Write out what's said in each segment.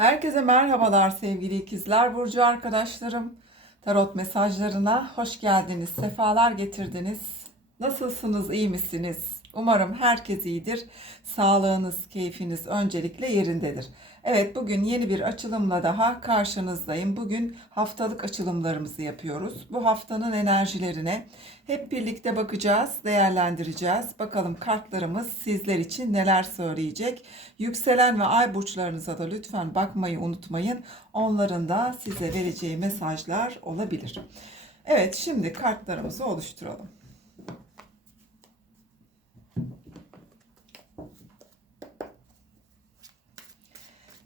Herkese merhabalar sevgili ikizler burcu arkadaşlarım. Tarot mesajlarına hoş geldiniz, sefalar getirdiniz. Nasılsınız, iyi misiniz? Umarım herkes iyidir. Sağlığınız, keyfiniz öncelikle yerindedir. Evet, bugün yeni bir açılımla daha karşınızdayım. Bugün haftalık açılımlarımızı yapıyoruz. Bu haftanın enerjilerine hep birlikte bakacağız, değerlendireceğiz. Bakalım kartlarımız sizler için neler söyleyecek. Yükselen ve ay burçlarınıza da lütfen bakmayı unutmayın. Onların da size vereceği mesajlar olabilir. Evet, şimdi kartlarımızı oluşturalım.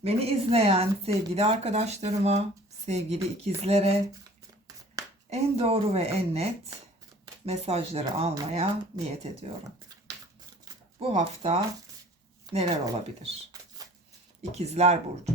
Beni izleyen sevgili arkadaşlarıma, sevgili ikizlere en doğru ve en net mesajları almaya niyet ediyorum. Bu hafta neler olabilir? İkizler Burcu.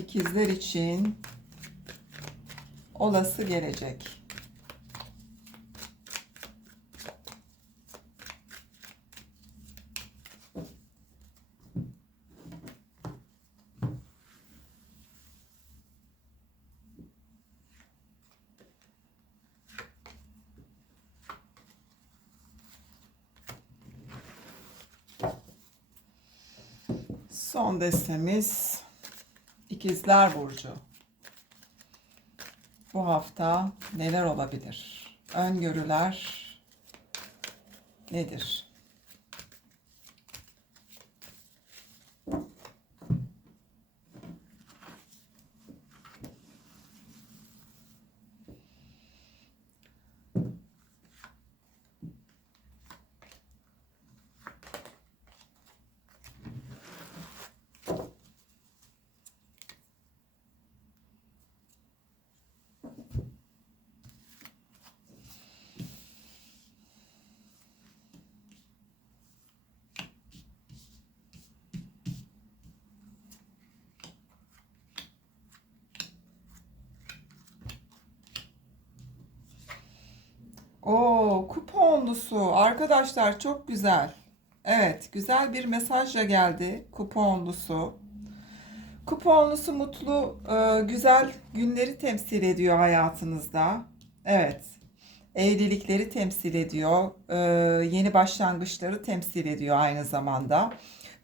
İkizler için olası gelecek. Son destemiz İkizler Burcu. Bu hafta neler olabilir? Öngörüler nedir? Oo, kuponlusu. Arkadaşlar çok güzel. Evet, güzel bir mesajla geldi kuponlusu. Kuponlusu mutlu, e, güzel günleri temsil ediyor hayatınızda. Evet, evlilikleri temsil ediyor. e, yeni başlangıçları temsil ediyor aynı zamanda.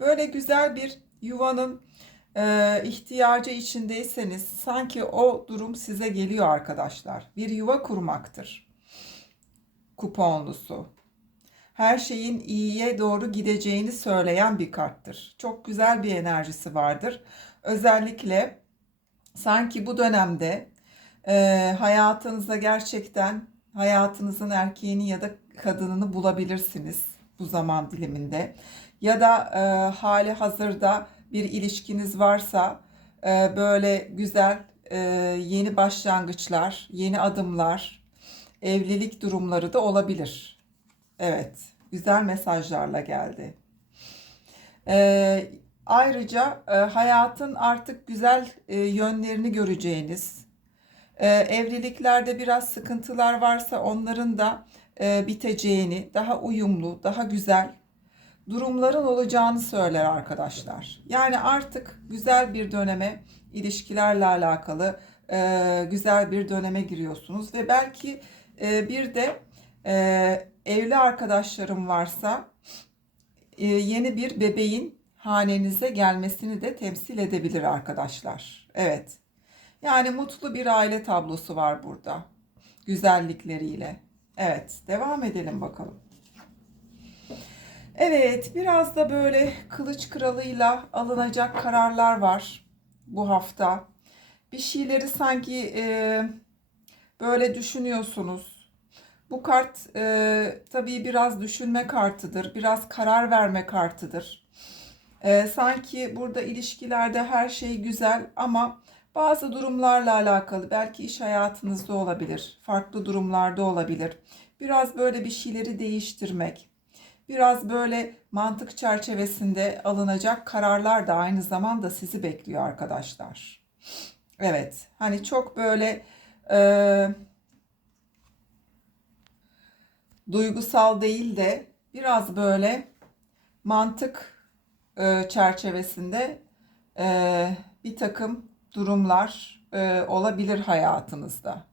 Böyle güzel bir yuvanın e, ihtiyacı içindeyseniz sanki o durum size geliyor arkadaşlar. Bir yuva kurmaktır kuponlusu. Her şeyin iyiye doğru gideceğini söyleyen bir karttır. Çok güzel bir enerjisi vardır. Özellikle sanki bu dönemde e, hayatınızda gerçekten hayatınızın erkeğini ya da kadınını bulabilirsiniz bu zaman diliminde. Ya da e, hali hazırda bir ilişkiniz varsa e, böyle güzel e, yeni başlangıçlar, yeni adımlar, evlilik durumları da olabilir. Evet, güzel mesajlarla geldi. Ee, ayrıca e, hayatın artık güzel e, yönlerini göreceğiniz, e, evliliklerde biraz sıkıntılar varsa onların da e, biteceğini, daha uyumlu, daha güzel durumların olacağını söyler arkadaşlar. Yani artık güzel bir döneme, ilişkilerle alakalı e, güzel bir döneme giriyorsunuz ve belki e, bir de e, evli arkadaşlarım varsa e, yeni bir bebeğin hanenize gelmesini de temsil edebilir arkadaşlar. Evet. Yani mutlu bir aile tablosu var burada. Güzellikleriyle. Evet, devam edelim bakalım. Evet, biraz da böyle kılıç kralıyla alınacak kararlar var bu hafta. Bir şeyleri sanki e, böyle düşünüyorsunuz. Bu kart e, tabii biraz düşünme kartıdır, biraz karar verme kartıdır. E, sanki burada ilişkilerde her şey güzel ama bazı durumlarla alakalı belki iş hayatınızda olabilir, farklı durumlarda olabilir. Biraz böyle bir şeyleri değiştirmek. Biraz böyle mantık çerçevesinde alınacak kararlar da aynı zamanda sizi bekliyor arkadaşlar. Evet, hani çok böyle e, duygusal değil de biraz böyle mantık e, çerçevesinde e, bir takım durumlar e, olabilir hayatınızda.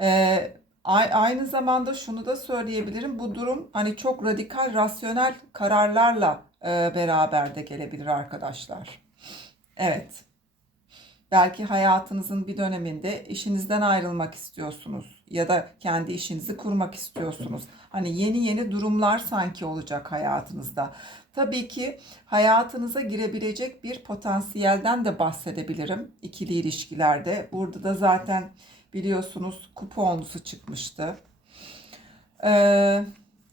E, aynı zamanda şunu da söyleyebilirim. Bu durum hani çok radikal, rasyonel kararlarla e, beraber de gelebilir arkadaşlar. Evet. Belki hayatınızın bir döneminde işinizden ayrılmak istiyorsunuz ya da kendi işinizi kurmak istiyorsunuz. Hani yeni yeni durumlar sanki olacak hayatınızda. Tabii ki hayatınıza girebilecek bir potansiyelden de bahsedebilirim ikili ilişkilerde. Burada da zaten biliyorsunuz kuponlusu çıkmıştı. Ee,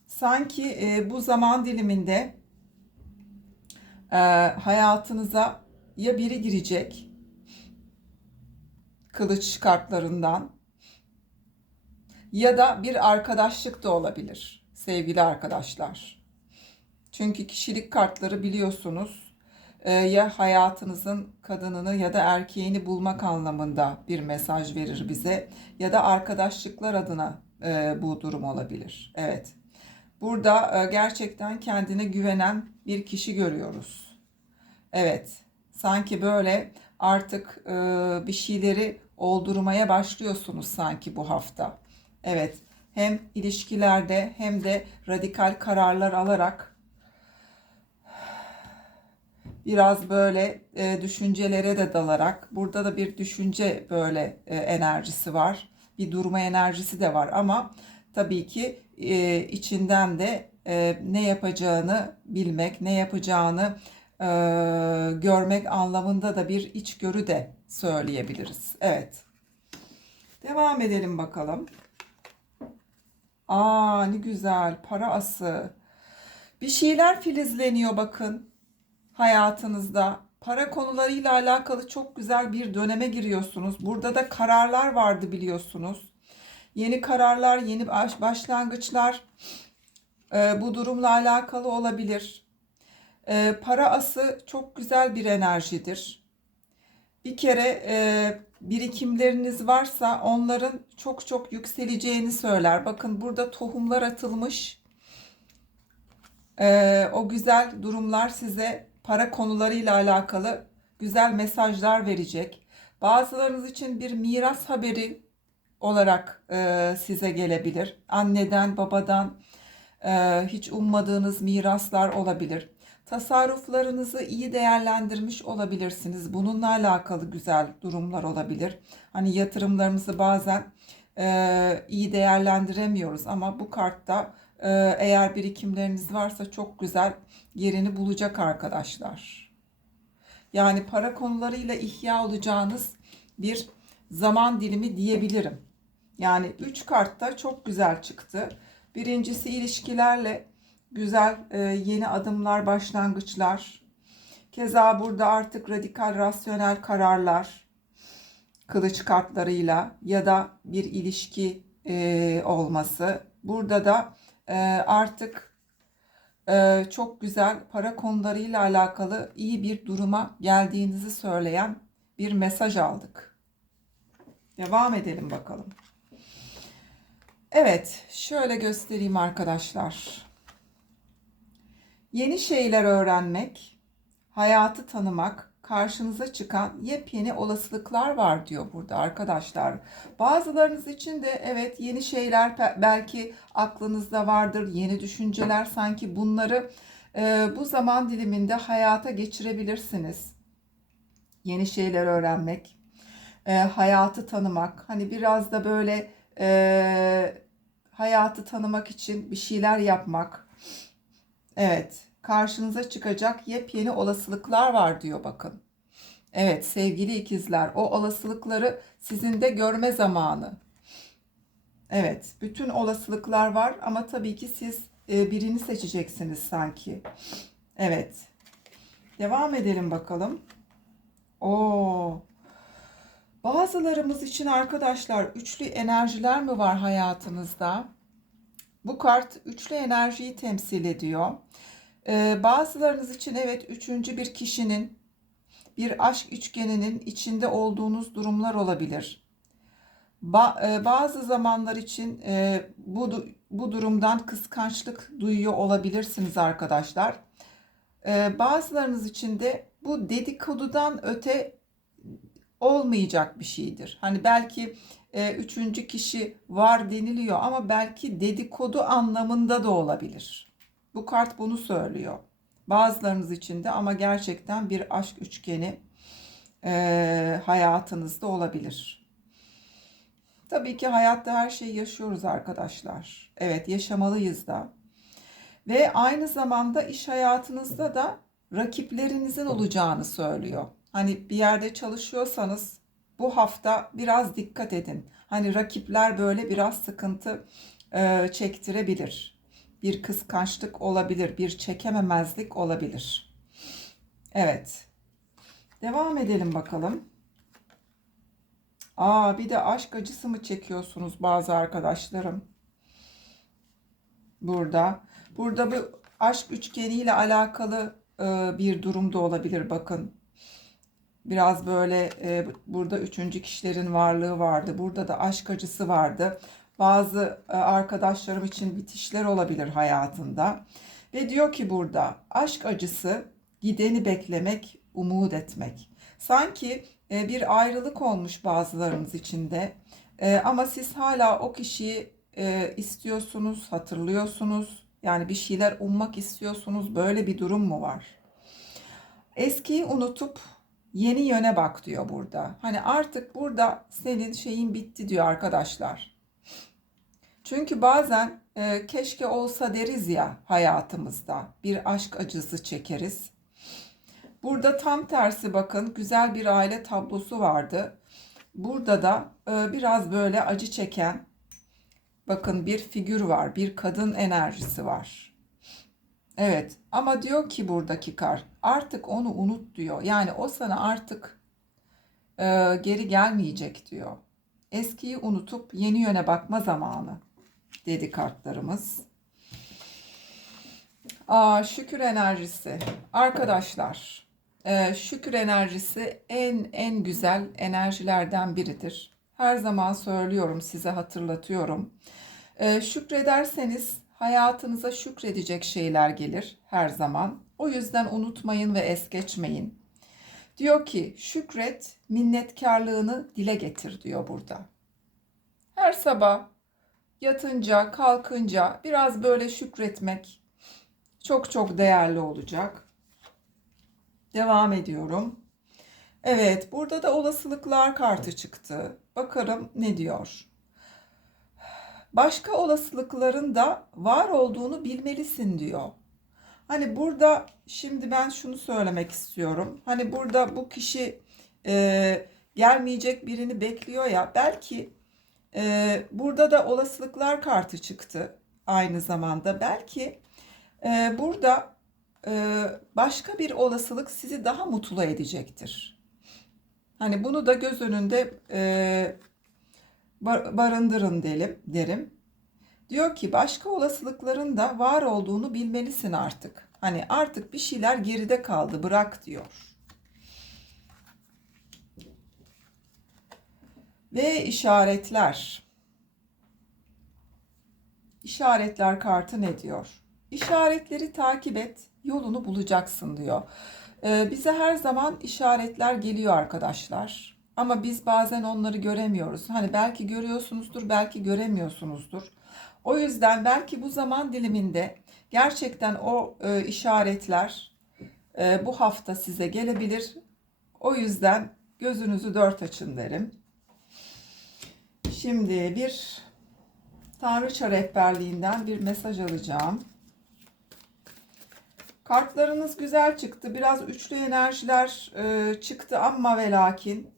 sanki e, bu zaman diliminde e, hayatınıza ya biri girecek kılıç kartlarından ya da bir arkadaşlık da olabilir sevgili arkadaşlar. Çünkü kişilik kartları biliyorsunuz e, ya hayatınızın kadınını ya da erkeğini bulmak anlamında bir mesaj verir bize ya da arkadaşlıklar adına e, bu durum olabilir. Evet. Burada e, gerçekten kendine güvenen bir kişi görüyoruz. Evet. Sanki böyle artık bir şeyleri oldurmaya başlıyorsunuz sanki bu hafta. Evet, hem ilişkilerde hem de radikal kararlar alarak biraz böyle e, düşüncelere de dalarak burada da bir düşünce böyle e, enerjisi var. Bir durma enerjisi de var ama tabii ki e, içinden de e, ne yapacağını bilmek, ne yapacağını e, görmek anlamında da bir içgörü de söyleyebiliriz. Evet. Devam edelim bakalım. Aa ne güzel para ası. Bir şeyler filizleniyor bakın hayatınızda. Para konularıyla alakalı çok güzel bir döneme giriyorsunuz. Burada da kararlar vardı biliyorsunuz. Yeni kararlar, yeni başlangıçlar e, bu durumla alakalı olabilir. E, para ası çok güzel bir enerjidir. Bir kere e, birikimleriniz varsa onların çok çok yükseleceğini söyler. Bakın burada tohumlar atılmış. E, o güzel durumlar size para konularıyla alakalı güzel mesajlar verecek. Bazılarınız için bir miras haberi olarak e, size gelebilir. Anneden, babadan e, hiç ummadığınız miraslar olabilir. Tasarruflarınızı iyi değerlendirmiş olabilirsiniz. Bununla alakalı güzel durumlar olabilir. Hani yatırımlarımızı bazen e, iyi değerlendiremiyoruz ama bu kartta e, eğer birikimleriniz varsa çok güzel yerini bulacak arkadaşlar. Yani para konularıyla ihya olacağınız bir zaman dilimi diyebilirim. Yani 3 kartta çok güzel çıktı. Birincisi ilişkilerle güzel e, yeni adımlar, başlangıçlar. Keza burada artık radikal, rasyonel kararlar kılıç kartlarıyla ya da bir ilişki e, olması. Burada da e, artık çok güzel para konularıyla alakalı iyi bir duruma geldiğinizi söyleyen bir mesaj aldık. Devam edelim bakalım. Evet, şöyle göstereyim arkadaşlar. Yeni şeyler öğrenmek, hayatı tanımak, karşınıza çıkan yepyeni olasılıklar var diyor burada arkadaşlar. Bazılarınız için de evet yeni şeyler belki aklınızda vardır, yeni düşünceler sanki bunları e, bu zaman diliminde hayata geçirebilirsiniz. Yeni şeyler öğrenmek, e, hayatı tanımak, hani biraz da böyle e, hayatı tanımak için bir şeyler yapmak, Evet, karşınıza çıkacak yepyeni olasılıklar var diyor bakın. Evet sevgili ikizler, o olasılıkları sizin de görme zamanı. Evet, bütün olasılıklar var ama tabii ki siz e, birini seçeceksiniz sanki. Evet. Devam edelim bakalım. Oo. Bazılarımız için arkadaşlar üçlü enerjiler mi var hayatınızda? Bu kart üçlü enerjiyi temsil ediyor. Ee, bazılarınız için evet üçüncü bir kişinin bir aşk üçgeninin içinde olduğunuz durumlar olabilir. Ba- e, bazı zamanlar için e, bu bu durumdan kıskançlık duyuyor olabilirsiniz arkadaşlar. Ee, bazılarınız için de bu dedikodudan öte olmayacak bir şeydir. Hani belki e, üçüncü kişi var deniliyor ama belki dedikodu anlamında da olabilir. Bu kart bunu söylüyor. Bazılarınız için de ama gerçekten bir aşk üçgeni e, hayatınızda olabilir. Tabii ki hayatta her şeyi yaşıyoruz arkadaşlar. Evet yaşamalıyız da. Ve aynı zamanda iş hayatınızda da rakiplerinizin olacağını söylüyor. Hani bir yerde çalışıyorsanız bu hafta biraz dikkat edin. Hani rakipler böyle biraz sıkıntı e, çektirebilir. Bir kıskançlık olabilir, bir çekememezlik olabilir. Evet. Devam edelim bakalım. Aa bir de aşk acısı mı çekiyorsunuz bazı arkadaşlarım? Burada. Burada bu aşk üçgeniyle alakalı e, bir durum da olabilir bakın. Biraz böyle e, burada üçüncü kişilerin varlığı vardı. Burada da aşk acısı vardı. Bazı e, arkadaşlarım için bitişler olabilir hayatında. Ve diyor ki burada aşk acısı gideni beklemek, umut etmek. Sanki e, bir ayrılık olmuş bazılarınız için de. E, ama siz hala o kişiyi e, istiyorsunuz, hatırlıyorsunuz. Yani bir şeyler ummak istiyorsunuz. Böyle bir durum mu var? Eskiyi unutup yeni yöne bak diyor burada. Hani artık burada senin şeyin bitti diyor arkadaşlar. Çünkü bazen e, keşke olsa deriz ya hayatımızda. Bir aşk acısı çekeriz. Burada tam tersi bakın güzel bir aile tablosu vardı. Burada da e, biraz böyle acı çeken bakın bir figür var. Bir kadın enerjisi var. Evet ama diyor ki buradaki kar artık onu unut diyor. Yani o sana artık e, geri gelmeyecek diyor. Eskiyi unutup yeni yöne bakma zamanı dedi kartlarımız. Aa, şükür enerjisi. Arkadaşlar e, şükür enerjisi en en güzel enerjilerden biridir. Her zaman söylüyorum size hatırlatıyorum. E, şükrederseniz hayatınıza şükredecek şeyler gelir her zaman. O yüzden unutmayın ve es geçmeyin. Diyor ki şükret, minnetkarlığını dile getir diyor burada. Her sabah yatınca, kalkınca biraz böyle şükretmek çok çok değerli olacak. Devam ediyorum. Evet, burada da olasılıklar kartı çıktı. Bakalım ne diyor. Başka olasılıkların da var olduğunu bilmelisin diyor. Hani burada şimdi ben şunu söylemek istiyorum. Hani burada bu kişi e, gelmeyecek birini bekliyor ya. Belki e, burada da olasılıklar kartı çıktı aynı zamanda. Belki e, burada e, başka bir olasılık sizi daha mutlu edecektir. Hani bunu da göz önünde e, barındırın derim, derim. Diyor ki başka olasılıkların da var olduğunu bilmelisin artık. Hani artık bir şeyler geride kaldı bırak diyor. Ve işaretler. İşaretler kartı ne diyor? İşaretleri takip et, yolunu bulacaksın diyor. Ee, bize her zaman işaretler geliyor arkadaşlar. Ama biz bazen onları göremiyoruz. Hani belki görüyorsunuzdur, belki göremiyorsunuzdur. O yüzden belki bu zaman diliminde gerçekten o e, işaretler e, bu hafta size gelebilir. O yüzden gözünüzü dört açın derim. Şimdi bir Tanrıça rehberliğinden bir mesaj alacağım. Kartlarınız güzel çıktı. Biraz üçlü enerjiler e, çıktı ama ve lakin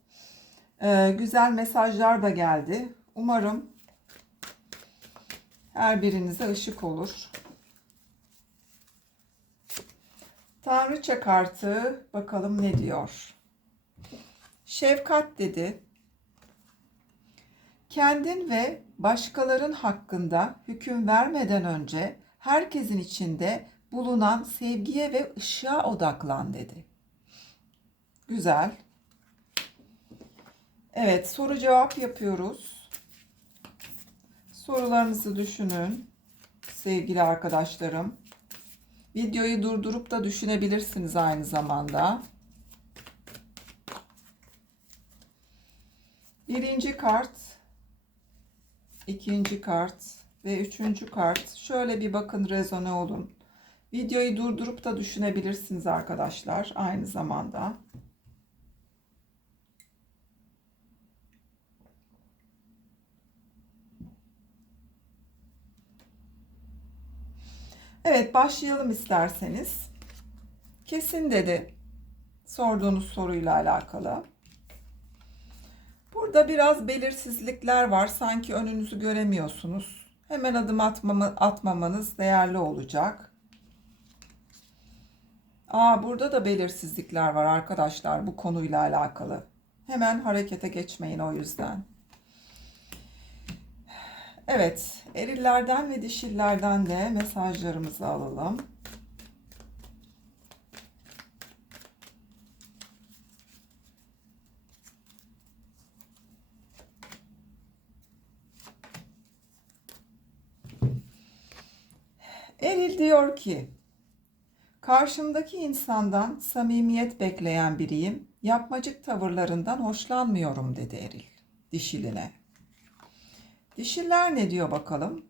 e, güzel mesajlar da geldi. Umarım her birinize ışık olur. Tanrıça kartı bakalım ne diyor. Şefkat dedi. Kendin ve başkaların hakkında hüküm vermeden önce herkesin içinde bulunan sevgiye ve ışığa odaklan dedi. Güzel. Evet, soru cevap yapıyoruz. Sorularınızı düşünün sevgili arkadaşlarım. Videoyu durdurup da düşünebilirsiniz aynı zamanda. Birinci kart, ikinci kart ve üçüncü kart. Şöyle bir bakın rezone olun. Videoyu durdurup da düşünebilirsiniz arkadaşlar aynı zamanda. Evet başlayalım isterseniz. Kesin dedi sorduğunuz soruyla alakalı. Burada biraz belirsizlikler var. Sanki önünüzü göremiyorsunuz. Hemen adım atmama, atmamanız değerli olacak. Aa, burada da belirsizlikler var arkadaşlar bu konuyla alakalı. Hemen harekete geçmeyin o yüzden. Evet, erillerden ve dişillerden de mesajlarımızı alalım. Eril diyor ki, karşımdaki insandan samimiyet bekleyen biriyim. Yapmacık tavırlarından hoşlanmıyorum dedi Eril dişiline. Dişiller ne diyor bakalım?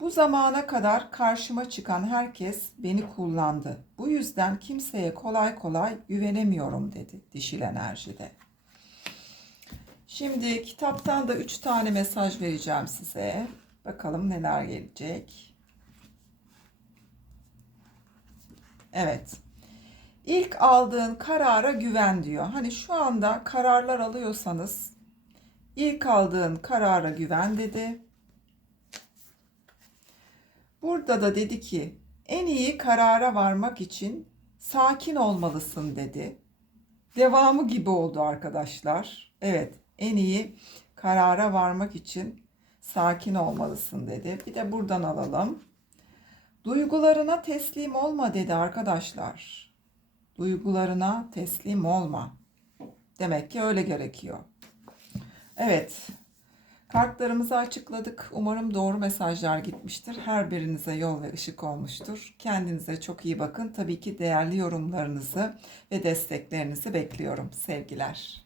Bu zamana kadar karşıma çıkan herkes beni kullandı. Bu yüzden kimseye kolay kolay güvenemiyorum dedi dişil enerjide. Şimdi kitaptan da 3 tane mesaj vereceğim size. Bakalım neler gelecek. Evet. İlk aldığın karara güven diyor. Hani şu anda kararlar alıyorsanız ilk aldığın karara güven dedi. Burada da dedi ki en iyi karara varmak için sakin olmalısın dedi. Devamı gibi oldu arkadaşlar. Evet, en iyi karara varmak için sakin olmalısın dedi. Bir de buradan alalım. Duygularına teslim olma dedi arkadaşlar. Duygularına teslim olma. Demek ki öyle gerekiyor. Evet. Kartlarımızı açıkladık. Umarım doğru mesajlar gitmiştir. Her birinize yol ve ışık olmuştur. Kendinize çok iyi bakın. Tabii ki değerli yorumlarınızı ve desteklerinizi bekliyorum. Sevgiler.